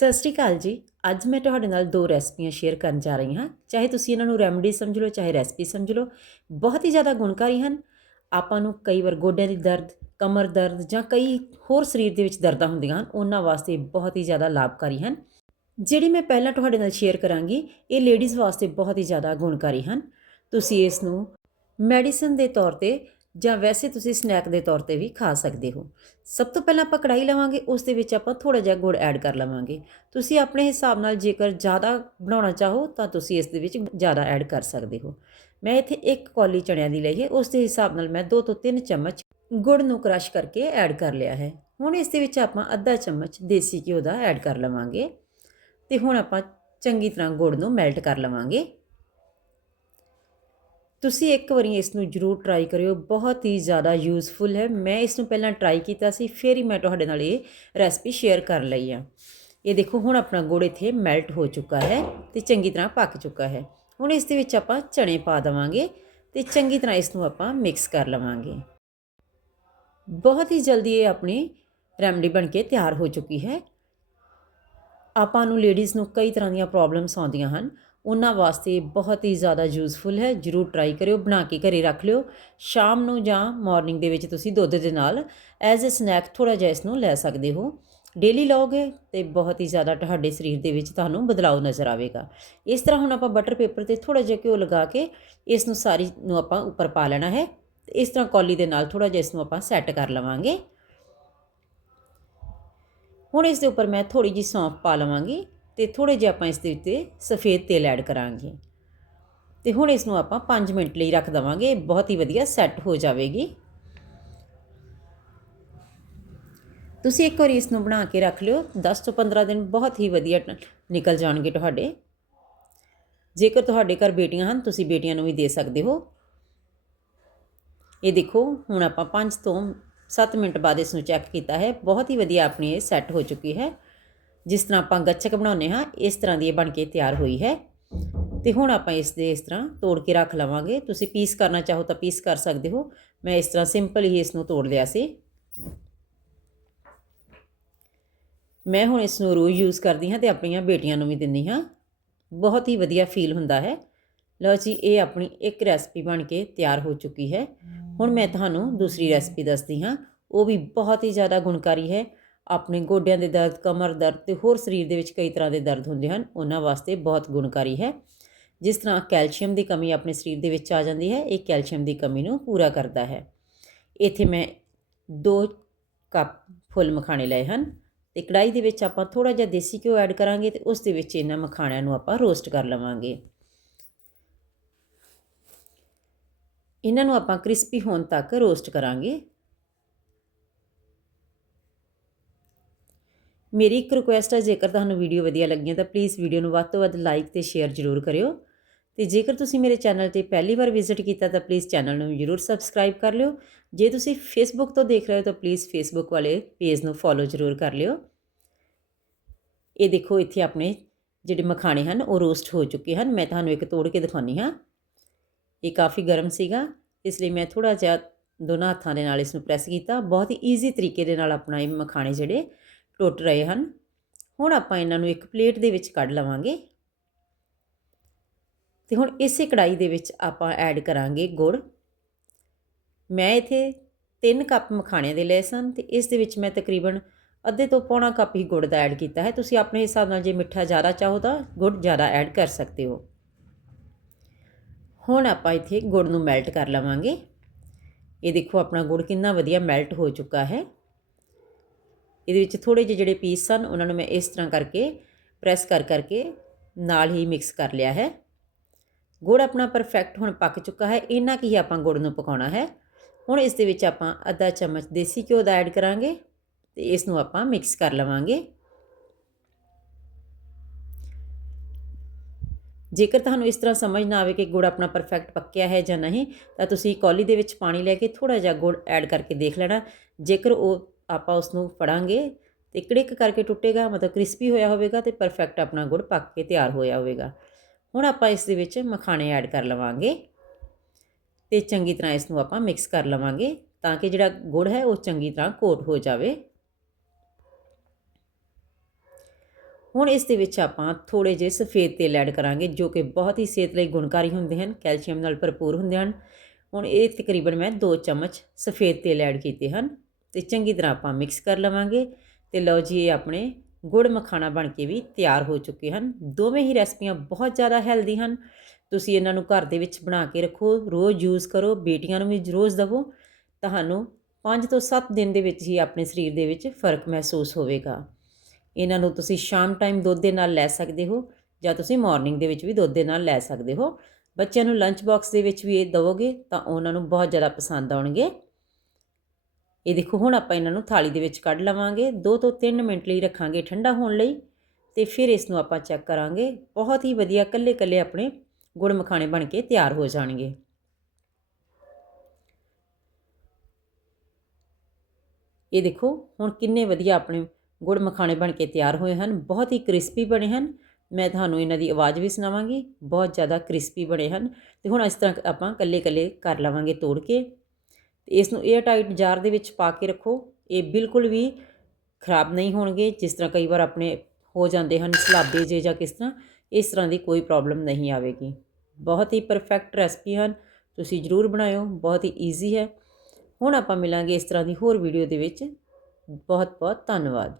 ਸਤਿ ਸ਼੍ਰੀ ਅਕਾਲ ਜੀ। ਅੱਜ ਮੈਂ ਤੁਹਾਡੇ ਨਾਲ ਦੋ ਰੈਸਪੀਆਂ ਸ਼ੇਅਰ ਕਰਨ ਜਾ ਰਹੀ ਹਾਂ। ਚਾਹੇ ਤੁਸੀਂ ਇਹਨਾਂ ਨੂੰ ਰੈਮਡੀ ਸਮਝ ਲਓ, ਚਾਹੇ ਰੈਸਪੀ ਸਮਝ ਲਓ। ਬਹੁਤ ਹੀ ਜ਼ਿਆਦਾ ਗੁਣਕਾਰੀ ਹਨ। ਆਪਾਂ ਨੂੰ ਕਈ ਵਾਰ ਗੋਡਿਆਂ ਦੀ ਦਰਦ, ਕਮਰ ਦਰਦ ਜਾਂ ਕਈ ਹੋਰ ਸਰੀਰ ਦੇ ਵਿੱਚ ਦਰਦਾਂ ਹੁੰਦੀਆਂ ਹਨ, ਉਹਨਾਂ ਵਾਸਤੇ ਬਹੁਤ ਹੀ ਜ਼ਿਆਦਾ ਲਾਭਕਾਰੀ ਹਨ। ਜਿਹੜੀ ਮੈਂ ਪਹਿਲਾਂ ਤੁਹਾਡੇ ਨਾਲ ਸ਼ੇਅਰ ਕਰਾਂਗੀ, ਇਹ ਲੇਡੀਜ਼ ਵਾਸਤੇ ਬਹੁਤ ਹੀ ਜ਼ਿਆਦਾ ਗੁਣਕਾਰੀ ਹਨ। ਤੁਸੀਂ ਇਸ ਨੂੰ ਮੈਡੀਸਨ ਦੇ ਤੌਰ ਤੇ ਜਾਂ ਵੈਸੇ ਤੁਸੀਂ ਸਨੈਕ ਦੇ ਤੌਰ ਤੇ ਵੀ ਖਾ ਸਕਦੇ ਹੋ। ਸਭ ਤੋਂ ਪਹਿਲਾਂ ਆਪਾਂ ਕੜਾਈ ਲਵਾਂਗੇ, ਉਸ ਦੇ ਵਿੱਚ ਆਪਾਂ ਥੋੜਾ ਜਿਹਾ ਗੁੜ ਐਡ ਕਰ ਲਵਾਂਗੇ। ਤੁਸੀਂ ਆਪਣੇ ਹਿਸਾਬ ਨਾਲ ਜੇਕਰ ਜ਼ਿਆਦਾ ਬਣਾਉਣਾ ਚਾਹੋ, ਤਾਂ ਤੁਸੀਂ ਇਸ ਦੇ ਵਿੱਚ ਜ਼ਿਆਦਾ ਐਡ ਕਰ ਸਕਦੇ ਹੋ। ਮੈਂ ਇੱਥੇ ਇੱਕ ਕੌਲੀ ਚਣਿਆਂ ਦੀ ਲਈ ਹੈ, ਉਸ ਦੇ ਹਿਸਾਬ ਨਾਲ ਮੈਂ 2 ਤੋਂ 3 ਚਮਚ ਗੁੜ ਨੂੰ ਕ੍ਰਸ਼ ਕਰਕੇ ਐਡ ਕਰ ਲਿਆ ਹੈ। ਹੁਣ ਇਸ ਦੇ ਵਿੱਚ ਆਪਾਂ ਅੱਧਾ ਚਮਚ ਦੇਸੀ ਘਿਓ ਦਾ ਐਡ ਕਰ ਲਵਾਂਗੇ। ਤੇ ਹੁਣ ਆਪਾਂ ਚੰਗੀ ਤਰ੍ਹਾਂ ਗੁੜ ਨੂੰ ਮੈਲਟ ਕਰ ਲਵਾਂਗੇ। ਤੁਸੀਂ ਇੱਕ ਵਾਰੀ ਇਸ ਨੂੰ ਜਰੂਰ ਟਰਾਈ ਕਰਿਓ, ਬਹੁਤ ਹੀ ਜ਼ਿਆਦਾ ਯੂਜ਼ਫੁਲ ਹੈ। ਮੈਂ ਇਸ ਨੂੰ ਪਹਿਲਾਂ ਟਰਾਈ ਕੀਤਾ ਸੀ, ਫਿਰ ਹੀ ਮੈਂ ਤੁਹਾਡੇ ਨਾਲ ਇਹ ਰੈਸਪੀ ਸ਼ੇਅਰ ਕਰ ਲਈ ਆ। ਇਹ ਦੇਖੋ, ਹੁਣ ਆਪਣਾ ਗੁੜ ਇੱਥੇ ਮੈਲਟ ਹੋ ਚੁੱਕਾ ਹੈ ਤੇ ਚੰਗੀ ਤਰ੍ਹਾਂ ਪੱਕ ਚੁੱਕਾ ਹੈ। ਹੁਣ ਇਸ ਦੇ ਵਿੱਚ ਆਪਾਂ ਚਣੇ ਪਾ ਦੇਵਾਂਗੇ ਤੇ ਚੰਗੀ ਤਰ੍ਹਾਂ ਇਸ ਨੂੰ ਆਪਾਂ ਮਿਕਸ ਕਰ ਲਵਾਂਗੇ। ਬਹੁਤ ਹੀ ਜਲਦੀ ਇਹ ਆਪਣੀ ਰੈਮਡੀ ਬਣ ਕੇ ਤਿਆਰ ਹੋ ਚੁੱਕੀ ਹੈ। ਆਪਾਂ ਨੂੰ ਲੇਡੀਜ਼ ਨੂੰ ਕਈ ਤਰ੍ਹਾਂ ਦੀਆਂ ਪ੍ਰੋਬਲਮਸ ਆਉਂਦੀਆਂ ਹਨ। ਉਹਨਾਂ ਵਾਸਤੇ ਬਹੁਤ ਹੀ ਜ਼ਿਆਦਾ ਯੂਜ਼ਫੁਲ ਹੈ, ਜਰੂਰ ਟਰਾਈ ਕਰਿਓ, ਬਣਾ ਕੇ ਘਰੇ ਰੱਖ ਲਿਓ। ਸ਼ਾਮ ਨੂੰ ਜਾਂ ਮਾਰਨਿੰਗ ਦੇ ਵਿੱਚ ਤੁਸੀਂ ਦੁੱਧ ਦੇ ਨਾਲ ਐਜ਼ ਅ ਸਨੈਕ ਥੋੜਾ ਜਿਹਾ ਇਸ ਨੂੰ ਲੈ ਸਕਦੇ ਹੋ। ਡੇਲੀ ਲਓਗੇ ਤੇ ਬਹੁਤ ਹੀ ਜ਼ਿਆਦਾ ਤੁਹਾਡੇ ਸਰੀਰ ਦੇ ਵਿੱਚ ਤੁਹਾਨੂੰ ਬਦਲਾਅ ਨਜ਼ਰ ਆਵੇਗਾ। ਇਸ ਤਰ੍ਹਾਂ ਹੁਣ ਆਪਾਂ ਬਟਰ ਪੇਪਰ ਤੇ ਥੋੜਾ ਜਿਹਾ ਘਿਓ ਲਗਾ ਕੇ ਇਸ ਨੂੰ ਸਾਰੀ ਨੂੰ ਆਪਾਂ ਉੱਪਰ ਪਾ ਲੈਣਾ ਹੈ। ਤੇ ਇਸ ਤਰ੍ਹਾਂ ਕੌਲੀ ਦੇ ਨਾਲ ਥੋੜਾ ਜਿਹਾ ਇਸ ਨੂੰ ਆਪਾਂ ਸੈੱਟ ਕਰ ਲਵਾਂਗੇ। ਹੁਣ ਇਸ ਦੇ ਉੱਪਰ ਮੈਂ ਥੋੜੀ ਜੀ ਸੌਂਫ ਪਾ ਲਵਾਂਗੀ। ਤੇ ਥੋੜੇ ਜਿਹਾ ਆਪਾਂ ਇਸ ਦੇ ਉੱਤੇ ਸਫੇਦ ਤੇਲ ਐਡ ਕਰਾਂਗੇ। ਤੇ ਹੁਣ ਇਸ ਨੂੰ ਆਪਾਂ 5 ਮਿੰਟ ਲਈ ਰੱਖ ਦਵਾਂਗੇ। ਬਹੁਤ ਹੀ ਵਧੀਆ ਸੈੱਟ ਹੋ ਜਾਵੇਗੀ। ਤੁਸੀਂ ਇੱਕ ਵਾਰੀ ਇਸ ਨੂੰ ਬਣਾ ਕੇ ਰੱਖ ਲਿਓ। 10 ਤੋਂ 15 ਦਿਨ ਬਹੁਤ ਹੀ ਵਧੀਆ ਨਿਕਲ ਜਾਣਗੇ ਤੁਹਾਡੇ। ਜੇਕਰ ਤੁਹਾਡੇ ਘਰ ਬੇਟੀਆਂ ਹਨ, ਤੁਸੀਂ ਬੇਟੀਆਂ ਨੂੰ ਵੀ ਦੇ ਸਕਦੇ ਹੋ। ਇਹ ਦੇਖੋ, ਹੁਣ ਆਪਾਂ 5 ਤੋਂ 7 ਮਿੰਟ ਬਾਅਦ ਇਸ ਨੂੰ ਚੈੱਕ ਕੀਤਾ ਹੈ। ਬਹੁਤ ਹੀ ਵਧੀਆ ਆਪਣੀ ਇਹ ਸੈੱਟ ਹੋ ਚੁੱਕੀ ਹੈ। ਜਿਸ ਤਰ੍ਹਾਂ ਆਪਾਂ ਗੱਚਕ ਬਣਾਉਂਦੇ ਹਾਂ, ਇਸ ਤਰ੍ਹਾਂ ਦੀ ਇਹ ਬਣ ਕੇ ਤਿਆਰ ਹੋਈ ਹੈ। ਤੇ ਹੁਣ ਆਪਾਂ ਇਸ ਦੇ ਇਸ ਤਰ੍ਹਾਂ ਤੋੜ ਕੇ ਰੱਖ ਲਵਾਂਗੇ। ਤੁਸੀਂ ਪੀਸ ਕਰਨਾ ਚਾਹੋ ਤਾਂ ਪੀਸ ਕਰ ਸਕਦੇ ਹੋ। ਮੈਂ ਇਸ ਤਰ੍ਹਾਂ ਸਿੰਪਲ ਹੀ ਇਸ ਨੂੰ ਤੋੜ ਲਿਆ ਸੀ। ਮੈਂ ਹੁਣ ਇਸ ਨੂੰ ਰੋਜ਼ ਯੂਜ਼ ਕਰਦੀ ਹਾਂ ਤੇ ਆਪਣੀਆਂ ਬੇਟੀਆਂ ਨੂੰ ਵੀ ਦਿੰਦੀ ਹਾਂ। ਬਹੁਤ ਹੀ ਵਧੀਆ ਫੀਲ ਹੁੰਦਾ ਹੈ। ਲਓ ਜੀ, ਇਹ ਆਪਣੀ ਇੱਕ ਰੈਸਪੀ ਬਣ ਕੇ ਤਿਆਰ ਹੋ ਚੁੱਕੀ ਹੈ। ਹੁਣ ਮੈਂ ਤੁਹਾਨੂੰ ਦੂਸਰੀ ਰੈਸਪੀ ਦੱਸਦੀ ਹਾਂ। ਉਹ ਵੀ ਬਹੁਤ ਹੀ ਜ਼ਿਆਦਾ ਗੁਣਕਾਰੀ ਹੈ। ਆਪਣੇ ਗੋਡਿਆਂ ਦੇ ਦਰਦ, ਕਮਰ ਦਰਦ ਤੇ ਹੋਰ ਸਰੀਰ ਦੇ ਵਿੱਚ ਕਈ ਤਰ੍ਹਾਂ ਦੇ ਦਰਦ ਹੁੰਦੇ ਹਨ, ਉਹਨਾਂ ਵਾਸਤੇ ਬਹੁਤ ਗੁਣਕਾਰੀ ਹੈ। ਜਿਸ ਤਰ੍ਹਾਂ ਕੈਲਸ਼ੀਅਮ ਦੀ ਕਮੀ ਆਪਣੇ ਸਰੀਰ ਦੇ ਵਿੱਚ ਆ ਜਾਂਦੀ ਹੈ, ਇਹ ਕੈਲਸ਼ੀਅਮ ਦੀ ਕਮੀ ਨੂੰ ਪੂਰਾ ਕਰਦਾ ਹੈ। ਇੱਥੇ ਮੈਂ 2 ਕੱਪ ਫੁੱਲ ਮਖਾਣੇ ਲਏ ਹਨ ਤੇ ਕੜਾਈ ਦੇ ਵਿੱਚ ਆਪਾਂ ਥੋੜਾ ਜਿਹਾ ਦੇਸੀ ਘਿਓ ਐਡ ਕਰਾਂਗੇ ਤੇ ਉਸ ਦੇ ਵਿੱਚ ਇਹਨਾਂ ਮਖਾਣਿਆਂ ਨੂੰ ਆਪਾਂ ਰੋਸਟ ਕਰ ਲਵਾਂਗੇ। ਇਹਨਾਂ ਨੂੰ ਆਪਾਂ ਕ੍ਰਿਸਪੀ ਹੋਣ ਤੱਕ ਰੋਸਟ ਕਰਾਂਗੇ। ਮੇਰੀ ਇੱਕ ਰਿਕੁਐਸਟ ਹੈ ਜੇਕਰ ਤੁਹਾਨੂੰ ਵੀਡੀਓ ਵਧੀਆ ਲੱਗੀ ਤਾਂ ਪਲੀਜ਼ ਵੀਡੀਓ ਨੂੰ ਵੱਧ ਤੋਂ ਵੱਧ ਲਾਈਕ ਤੇ ਸ਼ੇਅਰ ਜ਼ਰੂਰ ਕਰਿਓ। ਤੇ ਜੇਕਰ ਤੁਸੀਂ ਮੇਰੇ ਚੈਨਲ ਤੇ ਪਹਿਲੀ ਵਾਰ ਵਿਜ਼ਿਟ ਕੀਤਾ ਤਾਂ ਪਲੀਜ਼ ਚੈਨਲ ਨੂੰ ਜ਼ਰੂਰ ਸਬਸਕ੍ਰਾਈਬ ਕਰ ਲਿਓ। ਜੇ ਤੁਸੀਂ ਫੇਸਬੁੱਕ ਤੋਂ ਦੇਖ ਰਹੇ ਹੋ ਤਾਂ ਪਲੀਜ਼ ਫੇਸਬੁੱਕ ਵਾਲੇ ਪੇਜ ਨੂੰ ਫੋਲੋ ਜ਼ਰੂਰ ਕਰ ਲਿਓ। ਇਹ ਦੇਖੋ, ਇੱਥੇ ਆਪਣੇ ਜਿਹੜੇ ਮਖਾਣੇ ਹਨ, ਉਹ ਰੋਸਟ ਹੋ ਚੁੱਕੇ ਹਨ। ਮੈਂ ਤੁਹਾਨੂੰ ਇੱਕ ਤੋੜ ਕੇ ਦਿਖਾਉਣੀ ਹਾਂ। ਇਹ ਕਾਫੀ ਗਰਮ ਸੀਗਾ, ਇਸ ਲਈ ਮੈਂ ਥੋੜਾ ਜਿਹਾ ਦੋਨਾਂ ਹੱਥਾਂ ਦੇ ਨਾਲ ਇਸ ਨੂੰ ਪ੍ਰੈਸ ਕੀਤਾ। ਬਹੁਤ ਹੀ ਈਜ਼ੀ ਤਰੀਕੇ ਦੇ ਨਾਲ ਆਪਣਾ ਇਹ ਮਖਾਣੇ ਜਿਹੜੇ ਟੁੱਟ ਰਹੇ ਹਨ। ਹੁਣ ਆਪਾਂ ਇਹਨਾਂ ਨੂੰ ਇੱਕ ਪਲੇਟ ਦੇ ਵਿੱਚ ਕੱਢ ਲਵਾਂਗੇ। ਤੇ ਹੁਣ ਇਸੇ ਕੜਾਈ ਦੇ ਵਿੱਚ ਆਪਾਂ ਐਡ ਕਰਾਂਗੇ ਗੁੜ। ਮੈਂ ਇਥੇ 3 ਕੱਪ ਮਖਾਣੇ ਦੇ ਲਏ ਸਨ ਤੇ ਇਸ ਦੇ ਵਿੱਚ ਮੈਂ ਤਕਰੀਬਨ ਅੱਧੇ ਤੋਂ ਪੌਣਾ ਕੱਪ ਹੀ ਗੁੜ ਦਾ ਐਡ ਕੀਤਾ ਹੈ। ਤੁਸੀਂ ਆਪਣੇ ਹਿਸਾਬ ਨਾਲ ਜੇ ਮਿੱਠਾ ਜ਼ਿਆਦਾ ਚਾਹੋ ਤਾਂ ਗੁੜ ਜ਼ਿਆਦਾ ਐਡ ਕਰ ਸਕਦੇ ਹੋ। ਹੁਣ ਆਪਾਂ ਇੱਥੇ ਗੁੜ ਨੂੰ ਮੈਲਟ ਕਰ ਲਵਾਂਗੇ। ਇਹ ਦੇਖੋ ਆਪਣਾ ਗੁੜ ਕਿੰਨਾ ਵਧੀਆ ਮੈਲਟ ਹੋ ਚੁੱਕਾ ਹੈ। ਇਹਦੇ ਵਿੱਚ ਥੋੜੇ ਜਿਹੇ ਜਿਹੜੇ ਪੀਸ ਸਨ, ਉਹਨਾਂ ਨੂੰ ਮੈਂ ਇਸ ਤਰ੍ਹਾਂ ਕਰਕੇ ਪ੍ਰੈਸ ਕਰ ਕਰਕੇ ਨਾਲ ਹੀ ਮਿਕਸ ਕਰ ਲਿਆ ਹੈ। ਗੁੜ ਆਪਣਾ ਪਰਫੈਕਟ ਹੁਣ ਪੱਕ ਚੁੱਕਾ ਹੈ, ਇੰਨਾ ਕੀ ਆਪਾਂ ਗੁੜ ਨੂੰ ਪਕਾਉਣਾ ਹੈ। ਹੁਣ ਇਸ ਦੇ ਵਿੱਚ ਆਪਾਂ ਅੱਧਾ ਚਮਚ ਦੇਸੀ ਘਿਓ ਦਾ ਐਡ ਕਰਾਂਗੇ ਤੇ ਇਸ ਨੂੰ ਆਪਾਂ ਮਿਕਸ ਕਰ ਲਵਾਂਗੇ। ਜੇਕਰ ਤੁਹਾਨੂੰ ਇਸ ਤਰ੍ਹਾਂ ਸਮਝ ਨਾ ਆਵੇ ਕਿ ਗੁੜ ਆਪਣਾ ਪਰਫੈਕਟ ਪੱਕਿਆ ਹੈ ਜਾਂ ਨਹੀਂ, ਤਾਂ ਤੁਸੀਂ ਕੌਲੀ ਦੇ ਵਿੱਚ ਪਾਣੀ ਲੈ ਕੇ ਥੋੜਾ ਜਿਹਾ ਗੁੜ ਐਡ ਕਰਕੇ ਦੇਖ ਲੈਣਾ। ਜੇਕਰ ਉਹ ਆਪਾਂ ਉਸ ਨੂੰ ਫੜਾਂਗੇ ਤੇ ਕੜਿਕ ਕਰਕੇ ਟੁੱਟੇਗਾ, ਮਤਲਬ ਕ੍ਰਿਸਪੀ ਹੋਇਆ ਹੋਵੇਗਾ ਤੇ ਪਰਫੈਕਟ ਆਪਣਾ ਗੁੜ ਪੱਕ ਕੇ ਤਿਆਰ ਹੋਇਆ ਹੋਵੇਗਾ। ਹੁਣ ਆਪਾਂ ਇਸ ਦੇ ਵਿੱਚ ਮਖਾਣੇ ਐਡ ਕਰ ਲਵਾਂਗੇ ਤੇ ਚੰਗੀ ਤਰ੍ਹਾਂ ਇਸ ਨੂੰ ਆਪਾਂ ਮਿਕਸ ਕਰ ਲਵਾਂਗੇ ਤਾਂ ਕਿ ਜਿਹੜਾ ਗੁੜ ਹੈ ਉਹ ਚੰਗੀ ਤਰ੍ਹਾਂ ਕੋਟ ਹੋ ਜਾਵੇ। ਹੁਣ ਇਸ ਦੇ ਵਿੱਚ ਆਪਾਂ ਥੋੜੇ ਜਿਹੇ ਸਫੇਦ ਤੇਲ ਐਡ ਕਰਾਂਗੇ ਜੋ ਕਿ ਬਹੁਤ ਹੀ ਸਿਹਤ ਲਈ ਗੁਣਕਾਰੀ ਹੁੰਦੇ ਹਨ, ਕੈਲਸ਼ੀਅਮ ਨਾਲ ਭਰਪੂਰ ਹੁੰਦੇ ਹਨ। ਹੁਣ ਇਹ ਤਕਰੀਬਨ ਮੈਂ 2 ਚਮਚ ਸਫੇਦ ਤੇਲ ਐਡ ਕੀਤੇ ਹਨ। ਤੇ ਚੰਗੀ ਤਰ੍ਹਾਂ ਆਪਾਂ ਮਿਕਸ ਕਰ ਲਵਾਂਗੇ ਤੇ ਲਓ ਜੀ, ਇਹ ਆਪਣੇ ਗੁੜ ਮਖਾਣਾ ਬਣ ਕੇ ਵੀ ਤਿਆਰ ਹੋ ਚੁੱਕੇ ਹਨ। ਦੋਵੇਂ ਹੀ ਰੈਸਪੀਆਂ ਬਹੁਤ ਜ਼ਿਆਦਾ ਹੈਲਦੀ ਹਨ। ਤੁਸੀਂ ਇਹਨਾਂ ਨੂੰ ਘਰ ਦੇ ਵਿੱਚ ਬਣਾ ਕੇ ਰੱਖੋ, ਰੋਜ਼ ਯੂਜ਼ ਕਰੋ, ਬੇਟੀਆਂ ਨੂੰ ਵੀ ਰੋਜ਼ ਦਵੋ। ਤੁਹਾਨੂੰ 5 ਤੋਂ 7 ਦਿਨ ਦੇ ਵਿੱਚ ਹੀ ਆਪਣੇ ਸਰੀਰ ਦੇ ਵਿੱਚ ਫ਼ਰਕ ਮਹਿਸੂਸ ਹੋਵੇਗਾ। ਇਹਨਾਂ ਨੂੰ ਤੁਸੀਂ ਸ਼ਾਮ ਟਾਈਮ ਦੁੱਧ ਦੇ ਨਾਲ ਲੈ ਸਕਦੇ ਹੋ ਜਾਂ ਤੁਸੀਂ ਮਾਰਨਿੰਗ ਦੇ ਵਿੱਚ ਵੀ ਦੁੱਧ ਦੇ ਨਾਲ ਲੈ ਸਕਦੇ ਹੋ। ਬੱਚਿਆਂ ਨੂੰ ਲੰਚ ਬਾਕਸ ਦੇ ਵਿੱਚ ਵੀ ਇਹ ਦਵੋਗੇ ਤਾਂ ਉਹਨਾਂ ਨੂੰ ਬਹੁਤ ਜ਼ਿਆਦਾ ਪਸੰਦ ਆਉਣਗੇ। ਇਹ ਦੇਖੋ, ਹੁਣ ਆਪਾਂ ਇਹਨਾਂ ਨੂੰ ਥਾਲੀ ਦੇ ਵਿੱਚ ਕੱਢ ਲਵਾਂਗੇ। 2 ਤੋਂ 3 ਮਿੰਟ ਲਈ ਰੱਖਾਂਗੇ ਠੰਡਾ ਹੋਣ ਲਈ ਤੇ ਫਿਰ ਇਸ ਨੂੰ ਆਪਾਂ ਚੈੱਕ ਕਰਾਂਗੇ। ਬਹੁਤ ਹੀ ਵਧੀਆ ਕੱਲੇ ਕੱਲੇ ਆਪਣੇ ਗੁੜ ਮਖਾਣੇ ਬਣ ਕੇ ਤਿਆਰ ਹੋ ਜਾਣਗੇ। ਇਹ ਦੇਖੋ, ਹੁਣ ਕਿੰਨੇ ਵਧੀਆ ਆਪਣੇ ਗੁੜ ਮਖਾਣੇ ਬਣ ਕੇ ਤਿਆਰ ਹੋਏ ਹਨ। ਬਹੁਤ ਹੀ ਕ੍ਰਿਸਪੀ ਬਣੇ ਹਨ। ਮੈਂ ਤੁਹਾਨੂੰ ਇਹਨਾਂ ਦੀ ਆਵਾਜ਼ ਵੀ ਸੁਣਾਵਾਂਗੀ। ਬਹੁਤ ਜ਼ਿਆਦਾ ਕ੍ਰਿਸਪੀ ਬਣੇ ਹਨ। ਤੇ ਹੁਣ ਇਸ ਤਰ੍ਹਾਂ ਆਪਾਂ ਕੱਲੇ ਕੱਲੇ ਕਰ ਲਵਾਂਗੇ ਤੋੜ ਕੇ। ਇਸ ਨੂੰ 에ਅਰ ਟਾਈਟ ਜਾਰ ਦੇ ਵਿੱਚ ਪਾ ਕੇ ਰੱਖੋ। ਇਹ ਬਿਲਕੁਲ ਵੀ ਖਰਾਬ ਨਹੀਂ ਹੋਣਗੇ, ਜਿਸ ਤਰ੍ਹਾਂ ਕਈ ਵਾਰ ਆਪਣੇ ਹੋ ਜਾਂਦੇ ਹਨ ਸਲਾਦੇ ਜੇ ਜਾਂ ਕਿਸ ਤਰ੍ਹਾਂ, ਇਸ ਤਰ੍ਹਾਂ ਦੀ ਕੋਈ ਪ੍ਰੋਬਲਮ ਨਹੀਂ ਆਵੇਗੀ। ਬਹੁਤ ਹੀ ਪਰਫੈਕਟ ਰੈਸਪੀ ਹਨ, ਤੁਸੀਂ ਜ਼ਰੂਰ ਬਣਾਇਓ, ਬਹੁਤ ਹੀ ਈਜ਼ੀ ਹੈ। ਹੁਣ ਆਪਾਂ ਮਿਲਾਂਗੇ ਇਸ ਤਰ੍ਹਾਂ ਦੀ ਹੋਰ ਵੀਡੀਓ ਦੇ ਵਿੱਚ। ਬਹੁਤ ਬਹੁਤ ਧੰਨਵਾਦ।